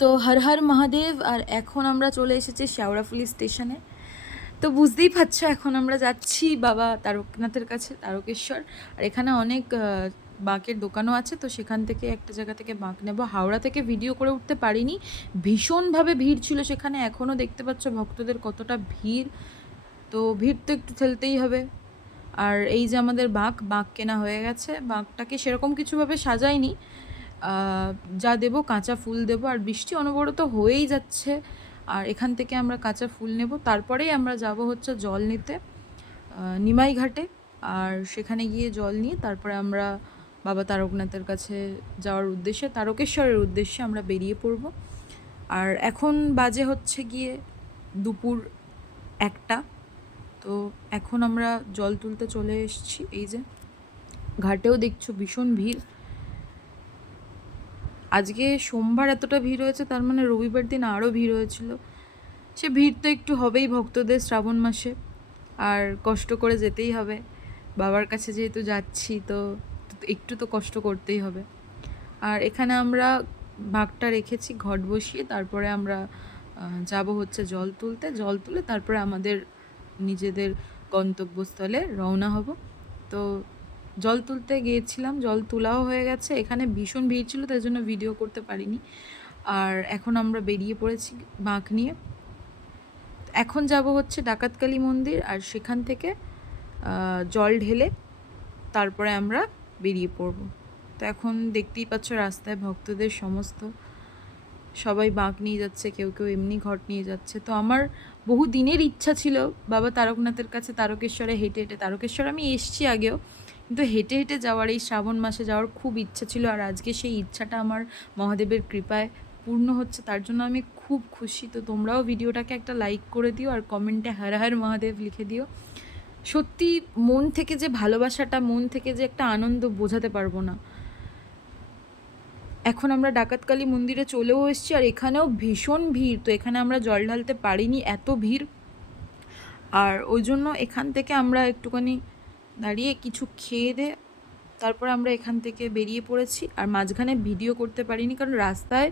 তো হর হর মহাদেব। আর এখন আমরা চলে এসেছি শেওড়াফুলি স্টেশনে। তো বুঝতেই পারছো এখন আমরা যাচ্ছি বাবা তারকনাথের কাছে, তারকেশ্বর। আর এখানে অনেক বাঁকের দোকানও আছে, তো সেখান থেকে একটা জায়গা থেকে বাঁক নেব। হাওড়া থেকে ভিডিও করে উঠতে পারিনি, ভীষণভাবে ভিড় ছিল সেখানে। এখনও দেখতে পাচ্ছ ভক্তদের কতটা ভিড়, তো ভিড় তো একটু ঠেলতেই হবে। আর এই যে আমাদের বাঁক কেনা হয়ে গেছে। বাঁকটাকে সেরকম কিছুভাবে সাজাইনি, যা দেবো কাঁচা ফুল দেবো। আর বৃষ্টি অনবরত হয়েই যাচ্ছে, আর এখান থেকে আমরা কাঁচা ফুল নেব। তারপরেই আমরা যাব হচ্ছে জল নিতে নিমাই ঘাটে। আর সেখানে গিয়ে জল নিয়ে তারপরে আমরা বাবা তারকনাথের কাছে যাওয়ার উদ্দেশ্যে, তারকেশ্বরের উদ্দেশ্যে আমরা বেরিয়ে পড়ব। আর এখন বাজে হচ্ছে গিয়ে দুপুর 1টা। তো এখন আমরা জল তুলতে চলে এসেছি। এই যে ঘাটেও দেখছো ভীষণ ভিড়। আজকে সোমবার এতটা ভিড় হয়েছে, তার মানে রবিবার দিন আরও ভিড় হয়েছিল। সে ভিড় তো একটু হবেই ভক্তদের শ্রাবণ মাসে, আর কষ্ট করে যেতেই হবে। বাবার কাছে যেহেতু যাচ্ছি, তো একটু তো কষ্ট করতেই হবে। আর এখানে আমরা বাঁকটা রেখেছি ঘট বসিয়ে, তারপরে আমরা যাব হচ্ছে জল তুলতে। জল তুলে তারপরে আমাদের নিজেদের গন্তব্যস্থলে রওনা হব। তো জল তুলতে গিয়েছিলাম, জল তোলাও হয়ে গেছে। এখানে ভীষণ ভিড় ছিল, তাই জন্য ভিডিও করতে পারিনি। আর এখন আমরা বেরিয়ে পড়েছি বাঁক নিয়ে। এখন যাব হচ্ছে ডাকাতকালী মন্দির, আর সেখান থেকে জল ঢেলে তারপরে আমরা বেরিয়ে পড়ব। তো এখন দেখতেই পাচ্ছ রাস্তায় ভক্তদের সমস্ত সবাই বাঁক নিয়ে যাচ্ছে, কেউ কেউ এমনি ঘট নিয়ে যাচ্ছে। তো আমার বহু দিনের ইচ্ছা ছিল বাবা তারকনাথের কাছে তারকেশ্বরে হেঁটে হেঁটে, তারকেশ্বর আমি এসছি আগেও, কিন্তু হেঁটে হেঁটে যাওয়ার, এই শ্রাবণ মাসে যাওয়ার খুব ইচ্ছা ছিল। আর আজকে সেই ইচ্ছাটা আমার মহাদেবের কৃপায় পূর্ণ হচ্ছে, তার জন্য আমি খুব খুশি। তো তোমরাও ভিডিওটাকে একটা লাইক করে দিও, আর কমেন্টে হর হর মহাদেব লিখে দিও। সত্যি মন থেকে যে ভালোবাসাটা, মন থেকে যে একটা আনন্দ বোঝাতে পারবো না। এখন আমরা ডাকাতকালী মন্দিরে চলেও এসেছি, আর এখানেও ভীষণ ভিড়। তো এখানে আমরা জল ঢালতে পারিনি, এত ভিড়। আর ওই জন্য এখান থেকে আমরা একটুখানি দাঁড়িয়ে কিছু খেয়ে দিয়ে তারপরে আমরা এখান থেকে বেরিয়ে পড়েছি। আর মাঝখানে ভিডিও করতে পারিনি, কারণ রাস্তায়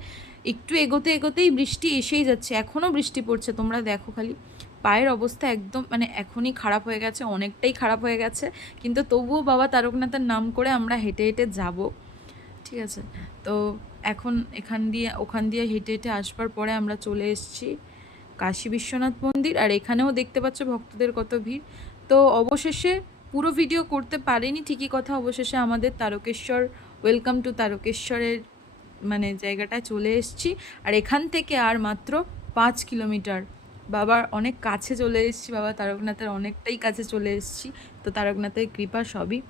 একটু এগোতে এগোতেই বৃষ্টি এসেই যাচ্ছে। এখনও বৃষ্টি পড়ছে, তোমরা দেখো খালি। পায়ের অবস্থা একদম মানে এখনই খারাপ হয়ে গেছে, অনেকটাই খারাপ হয়ে গেছে। কিন্তু তবুও বাবা তারকনাথের নাম করে আমরা হেঁটে হেঁটে যাব, ঠিক আছে? তো এখন ওখান দিয়ে হেঁটে হেঁটে আসবার পরে আমরা চলে এসেছি কাশী বিশ্বনাথ মন্দির। আর এখানেও দেখতে পাচ্ছ ভক্তদের কত ভিড়। তো অবশেষে পুরো ভিডিও করতে পারিনি, ঠিকই কথা। অবশেষে আমাদের তারকেশ্বর, ওয়েলকাম টু তারকেশ্বরের মানে জায়গাটায় চলে এসেছি। আর এখান থেকে আর মাত্র 5 কিলোমিটার, বাবার অনেক কাছে চলে এসেছি, বাবা তারকনাথের অনেকটাই কাছে চলে এসেছি। তো তারকনাথের কৃপা সবই।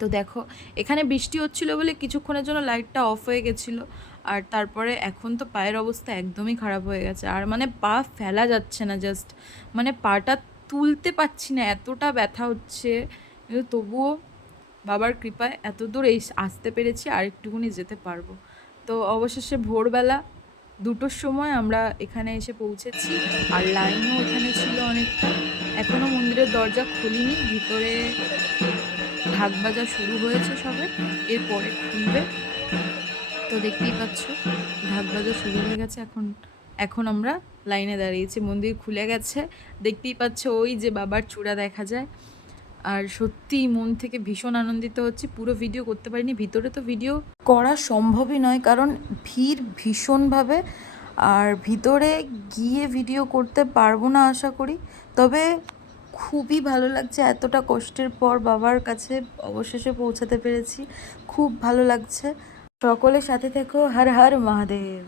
তো দেখো এখানে বৃষ্টি হচ্ছিল বলে কিছুক্ষণের জন্য লাইটটা অফ হয়ে গেছিলো। আর তারপরে এখন তো পায়ের অবস্থা একদমই খারাপ হয়ে গেছে, আর মানে পা ফেলা যাচ্ছে না, জাস্ট মানে পাটা তুলতে পারছি না, এতটা ব্যথা হচ্ছে। কিন্তু তবুও বাবার কৃপায় এত দূর আসতে পেরেছি, আর একটুকুনি যেতে পারবো। তো অবশেষে ভোরবেলা 2টোর সময় আমরা এখানে এসে পৌঁছেছি। আর লাইনও এখানে ছিল অনেকটা। এখনও মন্দিরের দরজা খুলিনি, ভিতরে ঢাক বাজা শুরু হয়েছে সবে, এরপরে খুলবে। তো দেখতেই পাচ্ছ ঢাক বাজা শুরু হয়ে গেছে। এখন আমরা লাইনে দাঁড়িয়েছি, মন্দির খুলে গেছে। দেখতেই পাচ্ছ ওই যে বাবার চূড়া দেখা যায়। আর সত্যি মন থেকে ভীষণ আনন্দিত হচ্ছে। পুরো ভিডিও করতে পারিনি, ভিতরে তো ভিডিও করা সম্ভবই নয়, কারণ ভিড় ভীষণভাবে। আর ভিতরে গিয়ে ভিডিও করতে পারবো না আশা করি। তবে খুবই ভালো লাগছে, এতটা কষ্টের পর বাবার কাছে অবশেষে পৌঁছাতে পেরেছি, খুব ভালো লাগছে। সকলের সাথে থেকো। হর হর মহাদেব।